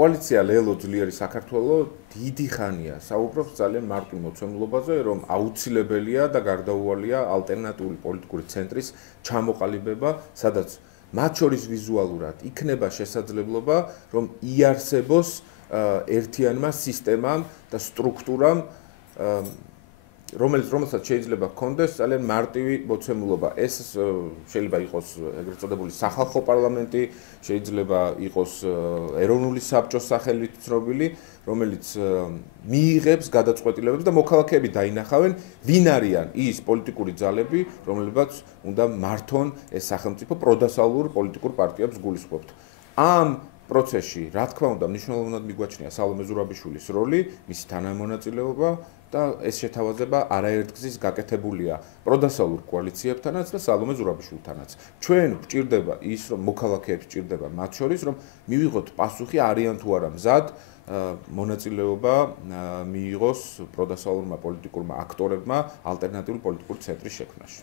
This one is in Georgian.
კოალიცია ლელო ძლიერი საქართველო დიდი ხანია საუბრობს ძალიან მარტივ მოცემულობაზე, რომ აუცილებელია და გარდაუვალია ალტერნატიული პოლიტიკური ცენტრის ჩამოყალიბება, სადაც მათ შორის ვიზუალურად იქნება შესაძლებლობა, რომ იარსებოს ერთიანმა სისტემამ და სტრუქტურამ, რომელსაც შეიძლება ჰქონდეს ძალიან მარტივი მოცემულობა. ეს შეიძლება იყოს ეგრეთ წოდებული სახალხო პარლამენტი, შეიძლება იყოს ეროვნული საბჭოს სახელით ცნობილი, რომელიც მიიღებს გადაწყვეტილებებს და მოქალაქეები დაინახავენ, ვინ არიან ის პოლიტიკური ძალები, რომლებიც უნდა მართონ ეს სახელმწიფო პროდასალურ პოლიტიკურ პარტიებს გულისხმობთ. ამ პროცესში, რა თქმა უნდა, მნიშვნელოვნად მიგვაჩნია სალომე ზურაბიშვილის როლი, მისი თანამონაწილეობა და ეს შეთავაზება არაერთგზის გაკეთებულია პროდასალურ კოალიციებთანაც და სალომე ზურაბიშვილთანაც. ჩვენ გვჭირდება ის, რომ მოქალაქეებს ჭირდება მათ შორის, რომ მივიღოთ პასუხი, არიან თუ არა მზად მონაწილეობა მიიღოს პროდასალურმა პოლიტიკურმა აქტორებმა ალტერნატიული პოლიტიკური ცენტრის შექმნაში.